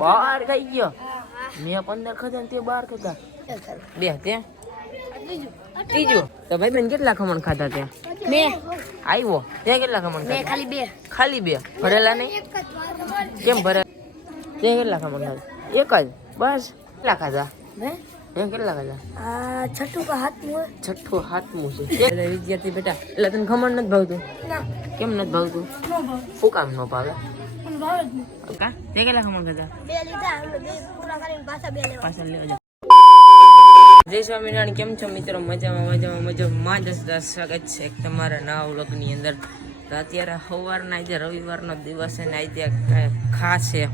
બાર ખાઈ ગયો મેં 15 ખાધા ને તે 12 ખાધા બે ત્યાં ત્રીજું તો ભાઈ બેન કેટલા ખમણ ખાધા ત્યાં બે આવ્યો ત્યાં કેટલા ખમણ બે ખાધા ખાલી બે ભરેલા નહીં કેમ ભરે ત્યાં કેટલા ખમણ ખાધા એક જ બસ કેટલા ખાધા એમ કેટલા ખાધા આ છઠ્ઠું કા હાથમું છઠ્ઠું હાથમું છે વિદ્યાર્થી બેટા એટલે તને ખમણ નથી ભાવતું કેમ નથી ભાવતું શું કામ ન ભાવે કા તે કેટલા ખમણ ખાધા બે લીધા બે પૂરા કરીને પાછા લેવા જય સ્વામિનારાયણ કેમ છો મિત્રો મજામાં સ્વાગત છે તમારા નવા વ્લોગની અંદર તો અત્યારે સવારના આજે રવિવારનો દિવસ છે ને આજે ખાસ છે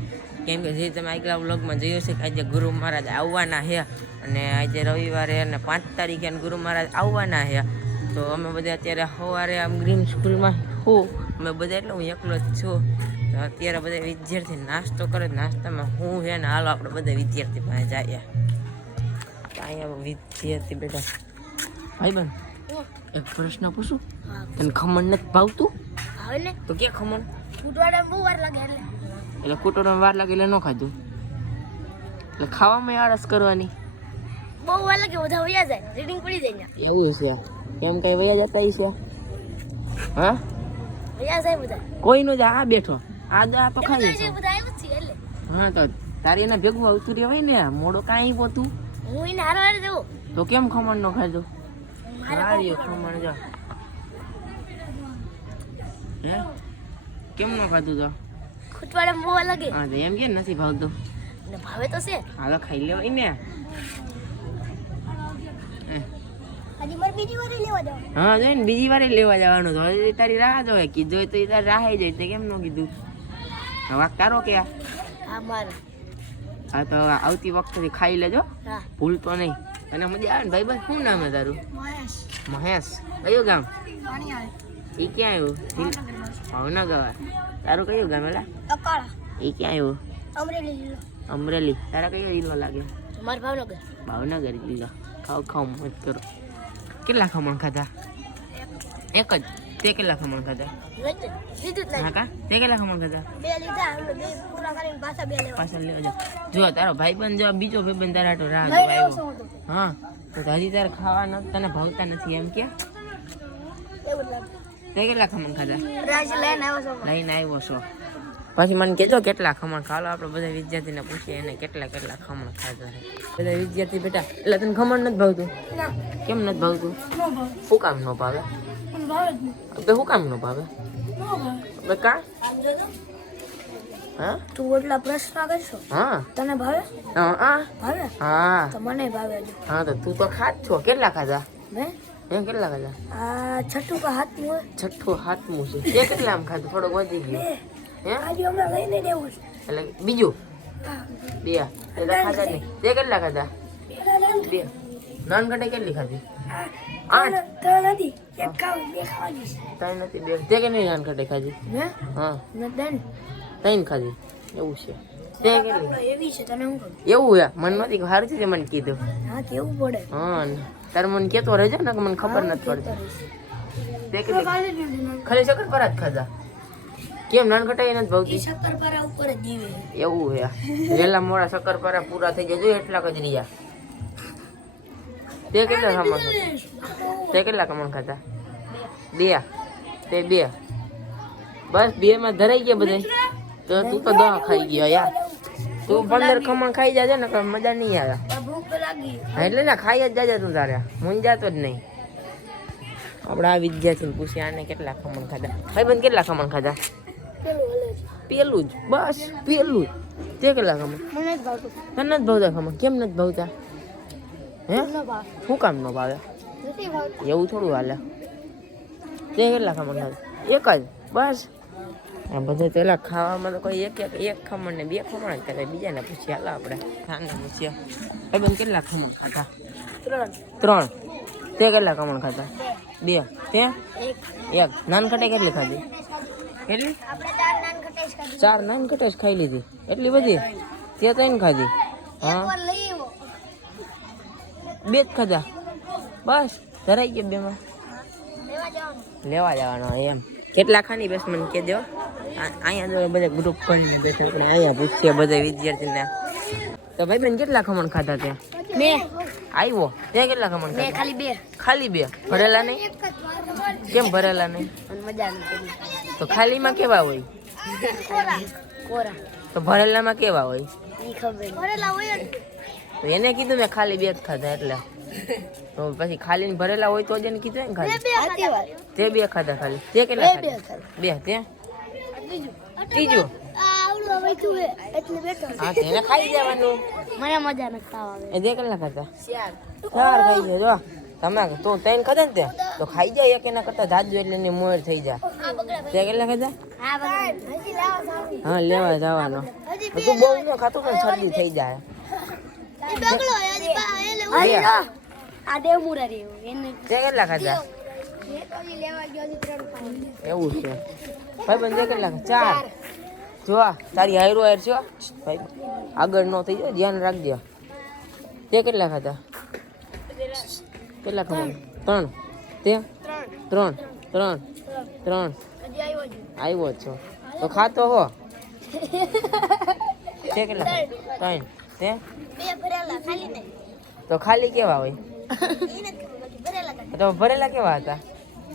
કેમ કે જે તમે આગલા વ્લોગમાં જોયું છે કે આજે ગુરુ મહારાજ આવવાના છે અને આજે રવિવારે અને 5 તારીખે ગુરુ મહારાજ આવવાના છે તો અમે બધા અત્યારે સવારે આમ ગ્રીન સ્કૂલમાં અમે બધા એટલે હું એકલો જ છું તો અત્યારે બધા વિદ્યાર્થી નાસ્તો કરે નાસ્તામાં હું છે ને હાલો આપણે બધા વિદ્યાર્થી પાસે જઈએ અહીંયા વિદ્યાર્થી બેટા ભાઈ બન એક પ્રશ્ન પૂછું તને ખમણ નથી ભાવતું હવે ને તો કે ખમણ ફૂટવાડા બહુ વાર લાગે એટલે કુટોરમાં વાર લાગે એટલે ન ખાધું એટલે ખાવામાં આળસ કરવાની બહુ વાર લાગે બધા વયા જાય રીડિંગ પડી જાય ને એવું છે કેમ કઈ વયા જતા છે હા વયા જાય બધા કોઈ નો જ આ બેઠો આ તો ખાઈ છે બધા આવ્યું છે એટલે હા તો તારી એના ભેગું આવતું રહેવાય ને મોડો કાંઈ પોતું હું એને હારવાર દેવું તો કેમ ખમણ નો ખાધું હારી ખમણ જો હે કેમ નો ખાધું તો ફૂટવાડા બહુ વાર લાગે હા તો એમ કે નથી ભાવતું ને ભાવે તો છે હાલો ખાઈ લેવાય ને હજી મારે બીજી વાર લેવા જવાનું હા જોઈ ને બીજી વાર લેવા જવાનું તો હજી તારી રાહ જોવે કીધું તો તારી રાહ જાય તે કેમ ન કીધું વાક તારો કે હા મારે હા તો આવતી વખતે ખાઈ લેજો હા ભૂલતો નહીં અને મજા આવે ને ભાઈ બસ શું નામ છે તારું મહેશ કયું ગામ એ ક્યાં આવ્યું ભાવનગર તારું કયું ગામ એલા અકાળા એ ક્યાં આવ્યું અમરેલી જિલ્લો અમરેલી તારા કયો જિલ્લો લાગે મારે ભાવનગર ભાવનગર જિલ્લો ખાવ મત કરો કેટલા ખમણ ખાધા એક જ તે કેટલા ખમણ ખાધા હા કા તે કેટલા ખમણ ખાધા બે લીધા બે પૂરા કરીને પાછા લેવા જો તારો ભાઈબંધ જો બીજો ભાઈબંધ તારા હાટો રાહ જોવા આવ્યો હા તો હજી તારે ખાવા ન તને ભાવતા નથી એમ કે તે કેટલા ખમણ ખાધા લઈને આવ્યો છો પછી મને કહેજો કેટલા ખમણ ખાલો આપણે બધા વિદ્યાર્થીને પૂછીએ એને કેટલા ખમણ ખાધા બધા વિદ્યાર્થી બેટા એટલે તને ખમણ નથી ભાવતું કેમ નથી ભાવતું શું કામ ન ભાવે શું કામ ન ભાવે કા હા તું એટલા પ્રશ્ન કરશો હા તને ભાવે હા ભાવે હા તો મને ભાવે હા તો તું તો ખાત છો કેટલા ખાધા મેં એમ કેટલા ખાધા આ છઠ્ઠું કા હાથમું છઠ્ઠું હાથમું છે તે કેટલા આમ ખાધું થોડોક વધી ગયું હે આજે હમણાં લઈને દેવું છે એટલે બીજું બે ખાધા નહીં તે કેટલા ખાધા બે નાનકટે કેટલી ખાધી 8 ત્રણ નથી એક ખાવું બે ખાવાની ત્રણ નથી બે તે કેટલી નાનકટે ખાધી મેં હા મેં ત્રણ ત્રણ ખાધી એવું છે તે કેટલી એવી છે તને હું કહું એવું હે મન માંથી સારું છે તે મને કીધું હા કેવું પડે હા તારે મને કેતો રહેજો ને કે મને ખબર નથી પડતી તે કેટલી ખાલી શક્કરપારા જ ખાધા કેમ નાનકટાઈ નથી ભાવતી શક્કરપારા ઉપર જ જીવે એવું હે વહેલા મોડા શક્કરપારા પૂરા થઈ ગયા જો એટલા કજરી જા તે કેટલા ખમણ તે કેટલા ખમણ ખાધા બે તે બે બસ બે માં ધરાઈ ગયા બધા તો તું તો 10 ખાઈ ગયો યાર તું 15 ખમણ ખાઈ જાજે ને મજા નહીં આવે ભૂખ લાગી એટલે ને ખાઈ જ જાજે તું તારે હું જાતો જ નહીં આપણા આ વિદ્યાર્થીને પૂછ્યા આને કેટલા ખમણ ખાધા ભાઈ બંધ કેટલા ખમણ ખાધા પેલું જ બસ પેલું જ તે કેટલા ખમણ મને જ ભાવતું તને નથી ભાવતા ખમણ કેમ નથી ભાવતા હે શું કામ ન ભાવે નથી ભાવતું એવું થોડું હાલે તે કેટલા ખમણ ખાધા એક જ બસ આ બધા પેલા ખાવામાં તો કોઈ એક ખમણ ને બે ખમણ જ કરે બીજાને પૂછીએ હાલો આપણે ખાને પૂછીએ ભાઈ બંધ કેટલા ખમણ ખાધા ત્રણ તે કેટલા ખમણ ખાધા બે તે એક નાનખટે કેટલી ખાધી કેટલી આપણે 4 નાન ખટેશ ખાધી 4 નાનખટે જ ખાઈ લીધી એટલી બધી તે 3 ખાધી હા એકવાર લઈ આવ્યો 2 જ ખાધા બસ ધરાઈ ગયા બેમાં લેવા જવાનું લેવા જવાનો એમ કેટલા ખાની બસ મને કહેજો અહીંયા તો બધા ગ્રુપ કરીને બેઠા આપણે અહીંયા પૂછીએ બધા વિદ્યાર્થીને તો ભાઈ બેન કેટલા ખમણ ખાધા ત્યાં મેં આવ્યો ત્યાં કેટલા ખમણ મેં ખાધા ખાલી 2 ખાલી 2 ભરેલા નહીં કેમ ભરેલા નહીં અને મજા નથી તો ખાલીમાં કેવા હોય કોરા તો ભરેલામાં કેવા હોય ઈ ખબર ભરેલા હોય જ તો એને કીધું મેં ખાલી 2 જ ખાધા એટલે તો પછી ખાલી ને ભરેલા હોય તો જ એને કીધું ને ખાલી તે 2 ખાધા ખાલી તે કેટલા ખાધા 2 તે ત્રીજું આવડું હવે તું એટલે બેઠો હા તેને ખાઈ જવાનું મને મજા નથી આવે એ તે કેટલા ખાધા 4 ખાઈ જાય જો તમે તું 3 ખાધા ને તે તો ખાઈ જાય એક એના કરતા જાજુ એટલે એની મોર થઈ જાય તે કેટલા ખાધા હા બરાબર હજી લાવા સારું હા લેવા જવાનો તું બહુ ન ખાતું પણ શરદી થઈ જાય બગડો હજી બા એટલે હજી જો આ દેવ મુરારી એને તે કેટલા ખાધા એ તો લેવા ગયો હજી 3 ખાવા એવું છે ભાઈ બંધ કેટલા 4 જો તારી હાયરો હાયર છે ભાઈ આગળ નો થઈ જાય ધ્યાન રાખજો તે કેટલા ખાધા કેટલા ખાધા 3 તે 3 હજી આવ્યો છો તો ખાતો હો તે કેટલા 3 તે 2 ભરેલા ખાલી નહીં તો ખાલી કેવા હોય ઈ નથી ખબર ભરેલા તો ભરેલા કેવા હતા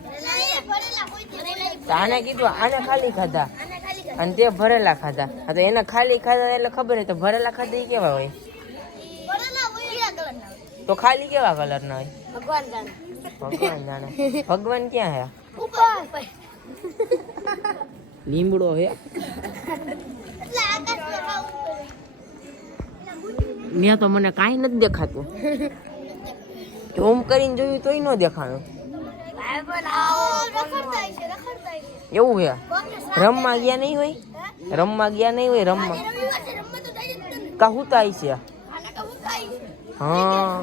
ભરેલા કોઈ ભરેલા તો આને કીધું આને ખાલી ખાધા આને ખાલી કર અને તે ભરેલા ખાધા હા તો એને ખાલી ખાધા એટલે ખબર હોય તો ભરેલા ખાધા એ કેવા હોય ભરેલા હોય કયા કલરના તો ખાલી કેવા કલરના હોય ભગવાન જાણે ભગવાન જાણે ભગવાન ક્યાં હે ઉપર લીમડો હે એટલે આકાશ મેં તો મને કાંઈ નથી દેખાતું ઓમ કરીને જોયું તોય ન દેખાણું એવું હે રમવા ગયા નહીં હોય રમવા ગયા નહીં હોય રમવા કાહુતા છે હા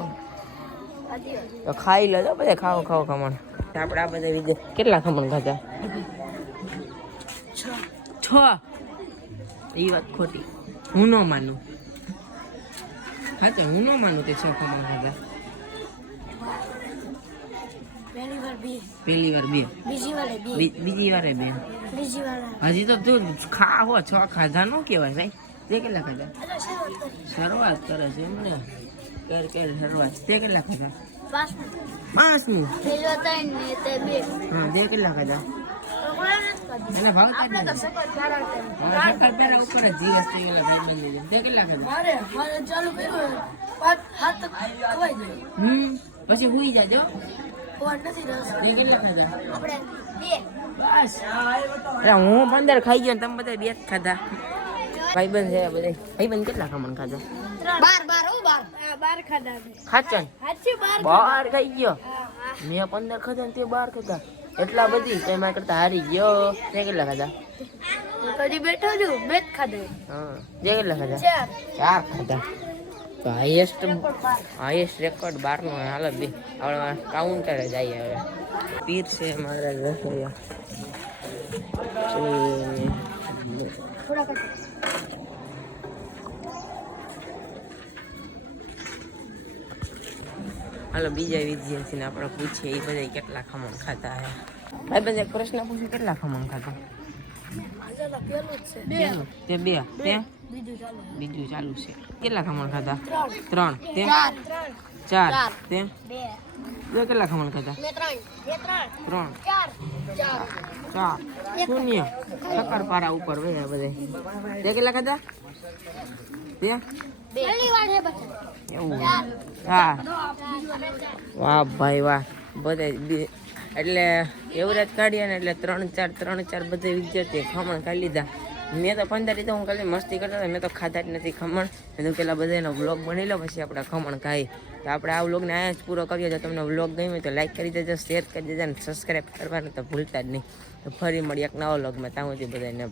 તો ખાઈ લેજો બધા ખાઓ ખાઓ ખમણ આપણે આ બધા વિજય કેટલા ખમણ ખાધા 6 એ વાત ખોટી હું ન માનું હા હું ન માનું તે 6 ખમણ ખાધા પહેલી વાર 2 બીજી વારે બીજી વારે 2 બીજી વારે હજી તો તું ખા હો 6 ખાધા નો કહેવાય ભાઈ તે કેટલા ખાધા શરૂઆત કરે છે એમને કેર શરૂઆત તે કેટલા ખાધા 5નું પેલો 3 ને તે 2 હા તે કેટલા ખાધા એને ભાવતા જ નથી હા સકલ પેલા ઉપર જ જીએસ થઈ ગયેલા ભાઈ બંધ તે કેટલા ખાધા મારે ચાલુ કર્યું હાથ ખવાઈ જાય પછી હુઈ જાજો કોણ નથી રસ તે કેટલા ખાધા આપણે 2 બસ અરે હું 15 ખાઈ ગયો ને તમે બધા 2 જ ખાધા ભાઈબંધ છે બધા ભાઈબંધ કેટલા ખમણ ખાધા 12 ખાધા ખાચન હાચી 12 12 ખાઈ ગયો મેં 15 ખાધા ને તે 12 ખાધા એટલા બધી તો એમાં કરતા હારી ગયો તે કેટલા ખાધા કદી બેઠો છું બે જ ખાધો હા તે કેટલા ખાધા 4 ખાધા તો હાઈએસ્ટ રેકોર્ડ 12 નો હાલ બે હવે કાઉન્ટર જ આવી હવે પીર છે મારા રસોઈયા થોડા કટ હાલો બીજા વિદ્યાર્થીને આપણે પૂછીએ એ બધા કેટલા ખમણ ખાતા હે ભાઈ બધા પ્રશ્ન પૂછે કેટલા ખમણ ખાતા પેલું જ છે તે 2 તે બીજું ચાલુ છે કેટલા ખમણ ખાતા 3 તે 4 તે 2 કેટલા ખમણ ખાતા 3 4 શૂન્ય શક્કરપારા ઉપર વયા બધા તે કેટલા ખાતા તે પહેલી વાર હે બચ્ચા એવું હા વાહ ભાઈ વાહ બધા એટલે એવરેજ કાઢીએ ને એટલે 3-4 બધા વિદ્યાર્થીઓ ખમણ ખાઈ લીધા મેં તો 15 રીતે હું ખાલી મસ્તી કરતા હતા મેં તો ખાધા જ નથી ખમણ મેં તો પેલા બધાનો વ્લોગ બની લો પછી આપણે ખમણ ખાઈ તો આપણે આ વ્લોગને અહીંયા જ પૂરો કરીએ તો તમને વ્લોગ ગમ્યો તો લાઈક કરી દેજો શેર કરી દેજો અને સબસ્ક્રાઈબ કરવાનું તો ભૂલતા જ નહીં તો ફરી મળીએ એક નવા વ્લોગમાં ત્યાં સુધી બધાને